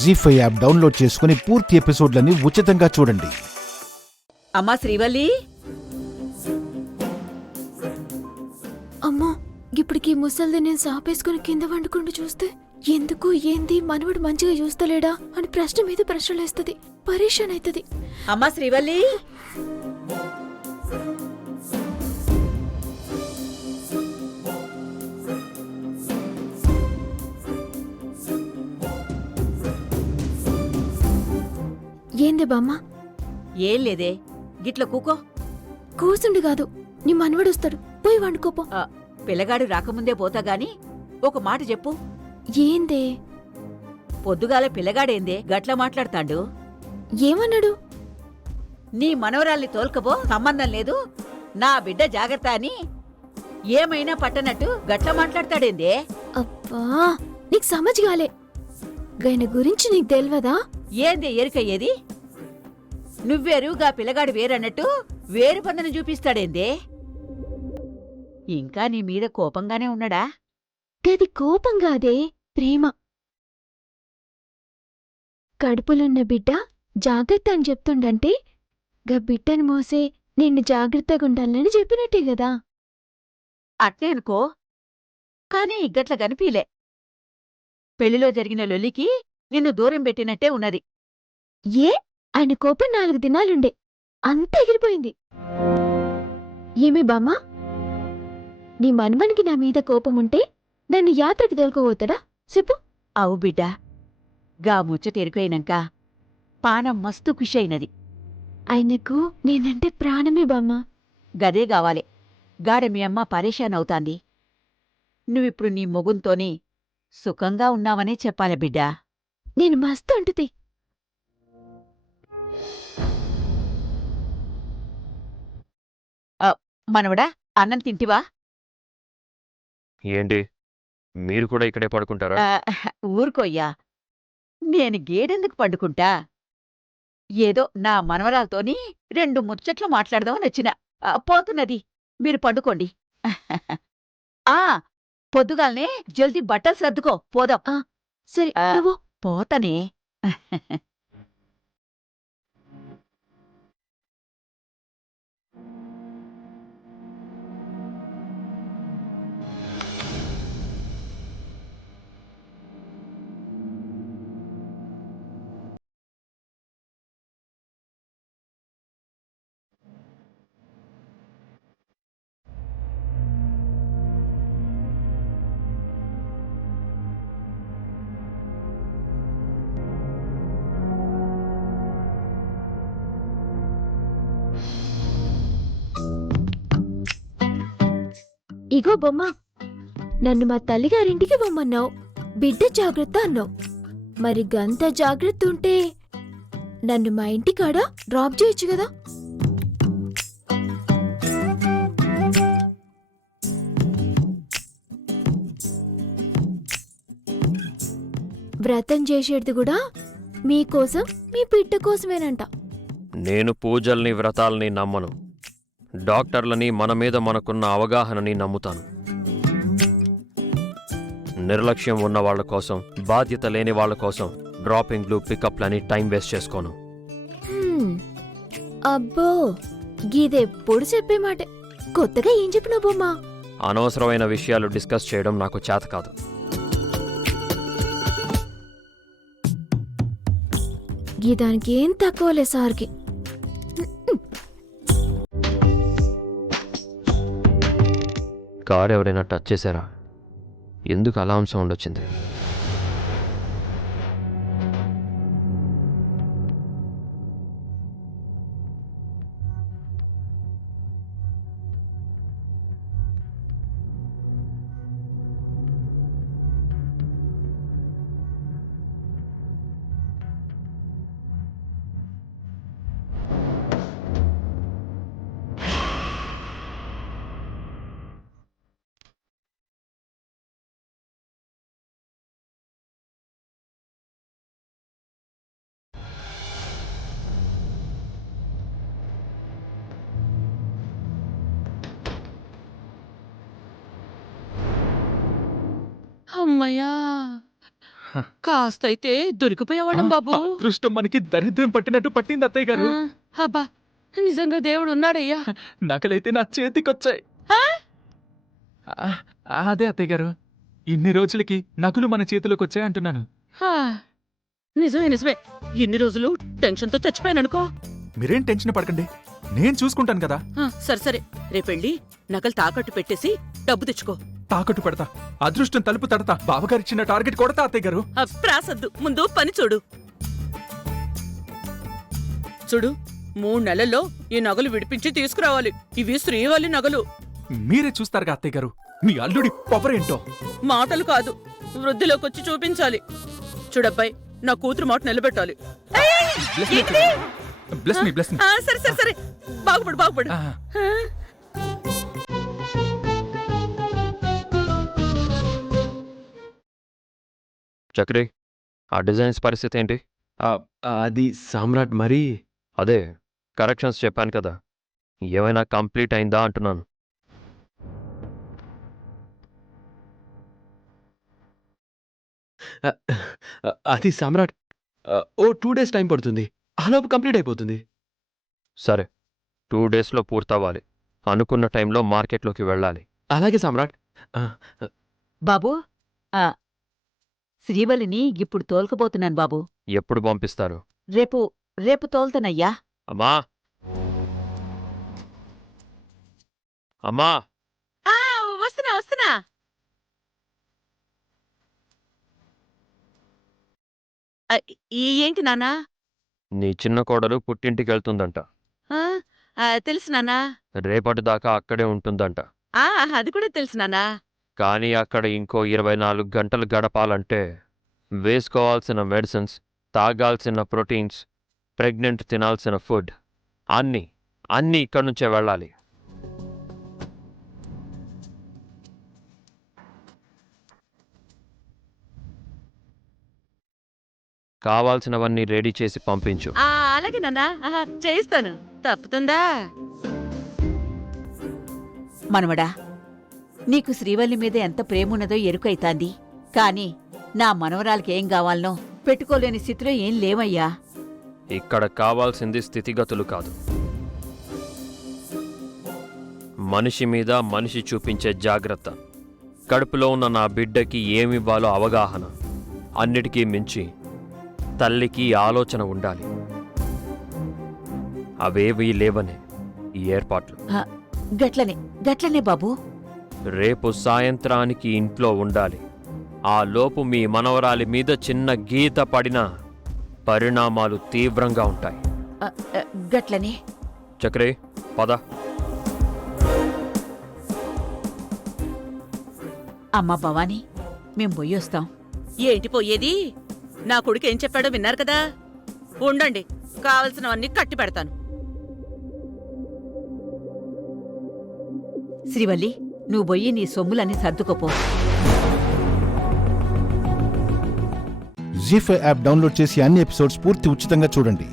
జీ5 app download చేసుకుని పూర్తి ఎపిసోడ్లని ఉచితంగా చూడండి. అమ్మా శ్రీవల్లి, అమ్మా ఇప్పటికి ముసల్ది నేను సాపేసుకుని కింద వండుకుంటూ చూస్తే ఎందుకు ఏంది మనవడు మంచిగా చూస్తలేడా అని ప్రశ్న మీద ప్రశ్నలేస్తుంది. పరేషాన్ అవుతుంది. అమ్మా శ్రీవల్లి, ఏంది బామ్మ? ఏం లేదే, గిట్ల కూకో. కూసుండి కాదు, నీ మనవడు వస్తాడు, పోయి వండుకోపో. పిల్లగాడు రాకముందే పోతా గాని ఒక మాట చెప్పు. ఏందే? పొద్దుగాల పిల్లగాడేందే గట్ల మాట్లాడతాండు? ఏమన్నాడు? నీ మనవరాల్ని తోల్కపో, సంబంధం లేదు, నా బిడ్డ జాగ్రత్త అని ఏమైనా పట్టనట్టు గట్ల మాట్లాడతాడేందే? అబ్బా, నీకు సమజ్గాలే. గైన గురించి నీకు తెల్వదా? ఏందే ఎరుకయ్యేది? నువ్వేరు గా పిల్లగాడు వేరన్నట్టు వేరు పందను చూపిస్తాడేందే? ఇంకా నీ మీద కోపంగానే ఉన్నాడా? గది కోపం కాదే, ప్రేమ. కడుపులున్న బిడ్డ జాగ్రత్త అని చెప్తుండంటే గా బిడ్డను మోసే నిన్ను జాగ్రత్తగుండాలని చెప్పినట్టే గదా. అట్నే అనుకో, కాని గట్ల కనిపీలే. పెళ్లిలో జరిగిన లొల్లికి నిన్ను దూరం పెట్టినట్టే ఉన్నది. ఏ ఆయన కోపం 4 దినాలుండే, అంత ఎగిరిపోయింది. ఏమి బామ్మా, నీ మన్మనికి నా మీద కోపముంటే నన్ను యాత్రకి తోలుకోబోతాడా చెప్పు? అవు బిడ్డా, గా ముచ్చట ఎరుకైనాక పానం మస్తు ఖుషైనది. ఆయనకు నేనంటే ప్రాణమే బామ్మా. గదే గావాలే. గాడ మీ అమ్మ పరేషాన్ అవుతాంది. నువ్విప్పుడు నీ మొగుంతోని సుఖంగా ఉన్నావనే చెప్పాలే బిడ్డా. నేను మస్తు అంటుతి. మనవడా, అన్నం తింటివా? ఏంటి, మీరు కూడా ఇక్కడే పడుకుంటారా? ఊరుకోయ్యా, నేను గేడెందుకు పండుకుంటా? ఏదో నా మనవరాలతోని 2 ముచ్చట్లు మాట్లాడదామని వచ్చిన. పోతున్నది, మీరు పండుకోండి. ఆ పొద్దుగాల్నే జల్దీ బట్టలు సర్దుకో, పోదాం. సరే నువ్వు. పోతనే. ఇగో బొమ్మ, నన్ను మా తల్లిగారింటికి బొమ్మన్నావు, బిడ్డ జాగ్రత్త అన్నావు. మరి గంత జాగ్రత్త ఉంటే నన్ను మా ఇంటికాడ డ్రాప్ చేయొచ్చు కదా. వ్రతం చేసేది కూడా మీకోసం, మీ బిడ్డ కోసమేనంట. నేను పూజల్ని వ్రతాల్ని నమ్మను. డాక్టర్లని మన మీద మనకున్న అవగాహనని నమ్ముతాను. నిర్లక్ష్యం ఉన్న వాళ్ల కోసం, బాధ్యత లేని వాళ్ల కోసం డ్రాపింగ్లు, పికప్లని టైం వేస్ట్ చేసుకోను. అబ్బో, గీదెప్పుడు చెప్పే మాట. కొత్తగా ఏం చెప్పినావు బొమ్మా? అనవసరమైన విషయాలు డిస్కస్ చేయడం నాకు చేత కాదు. గీదానికి ఏం తక్కువలే సార్కి. కారు ఎవరైనా టచ్ చేశారా? ఎందుకు అలారం సౌండ్ వచ్చింది? అమ్మయ్యా! కాస్తైతే దొరికిపోయేవాళ్ళం బాబు. అదృష్టం మనకి దరిద్రం పట్టినట్టు పట్టింది అత్తయ్య గారు. అబ్బా నిజంగా దేవుడు ఉన్నాడయ్యా. నకలైతే నా చేతికొచ్చాయి. అదే అత్తయ్య గారు, ఇన్ని రోజులకి నకులు మన చేతిలోకి వచ్చాయి అంటున్నాను. హా, నిజమే. ఎన్ని రోజులు టెన్షన్తో చచ్చిపోయాననుకో. మీరేం టెన్షన్ పడకండి, నేను చూసుకుంటాను కదా. సరే రేపెళ్ళి నకలు తాకట్టు పెట్టేసి డబ్బు తెచ్చుకో. తాకట్టు పెడతా, అదృష్టం తలుపు తడతా, బావగారిచ్చిన టార్గెట్ కొడతా అత్తయ్య గారు. ప్రాసద్దు, ముందు పని చూడు. 3 నెలల్లో ఈ నగలు విడిపించి తీసుకురావాలి. ఇవి శ్రీవల్లి నగలు. మీరే చూస్తారుగా అత్తయ్య గారు, మీ అల్లుడి పవరేంటో. మాటలు కాదు, వృద్ధిలోకి వచ్చి చూపించాలి. చూడబ్బాయి, నా కూతురు మాట నిలబెట్టాలి. Bless me. సరే బాగుపడు. చక్రి, ఆ డిజైన్స్ పరిస్థితి ఏంటి? అది సామ్రాట్ మరీ. అదే కరెక్షన్స్ చెప్పాను కదా, ఏమైనా కంప్లీట్ అయిందా అంటున్నాను. అది సామ్రాట్, ఓ 2 days టైం పడుతుంది. ఆలోపు కంప్లీట్ అయిపోతుంది. సరే, 2 daysలో పూర్తవ్వాలి. అనుకున్న టైంలో మార్కెట్లోకి వెళ్ళాలి. అలాగే సామ్రాట్. బాబూ శ్రీవల్లిని ఇప్పుడు తోలుకుపోతున్నాను బాబు. ఎప్పుడు పంపిస్తారు? రేపు తోలుతానయ్యా. అమ్మా అమ్మా వస్తున్నా. ఏంటి నాన్నా? నీ చిన్న కోడలు పుట్టింటికి వెళ్తుందంట. తెలుసు నాన్నా. రేపటిదాకా అక్కడే ఉంటుందంట. అది కూడా తెలుసు నాన్నా. కానీ అక్కడ ఇంకో 24 గంటలు గడపాలంటే వేసుకోవాల్సిన మెడిసిన్స్, తాగాల్సిన ప్రోటీన్స్, ప్రెగ్నెంట్ తినాల్సిన ఫుడ్ అన్నీ ఇక్కడి నుంచే వెళ్ళాలి. కావాల్సినవన్నీ రెడీ చేసి పంపించు. అలాగే నాన్నా, చేయిస్తాను. తప్పుతుందా? మనవడా, నీకు శ్రీవల్లి మీద ఎంత ప్రేమున్నదో ఎరుకైతాంది. కాని నా మనవరాలకి ఏం కావాలనో పెట్టుకోలేని స్థితిలో ఏం లేవయ్యా. ఇక్కడ కావాల్సింది స్థితిగతులు కాదు, మనిషి మీద మనిషి చూపించే జాగ్రత్త. కడుపులో ఉన్న నా బిడ్డకి ఏమివ్వాలో అవగాహన. అన్నిటికీ మించి తల్లికి ఆలోచన ఉండాలి. అవేవీ లేవనే ఈ ఏర్పాట్లు. గట్లనే బాబూ. రేపు సాయంత్రానికి ఇంట్లో ఉండాలి. ఆ లోపు మీ మనవరాలి మీద చిన్న గీత పడినా పరిణామాలు తీవ్రంగా ఉంటాయి. గట్లనే. చక్రే, పద. అమ్మా భవానీ, మేం పోయొస్తాం. ఏంటి పోయేది? నా కొడుకు ఏం చెప్పాడో విన్నారు కదా. ఉండండి, కావలసినవన్నీ కట్టి పెడతాను. శ్రీవల్లి, నువ్వు పోయి నీ సొమ్ములన్నీ సర్దుకోపో. జీ5 యాప్ డౌన్లోడ్ చేసి అన్ని ఎపిసోడ్స్ పూర్తి ఉచితంగా చూడండి.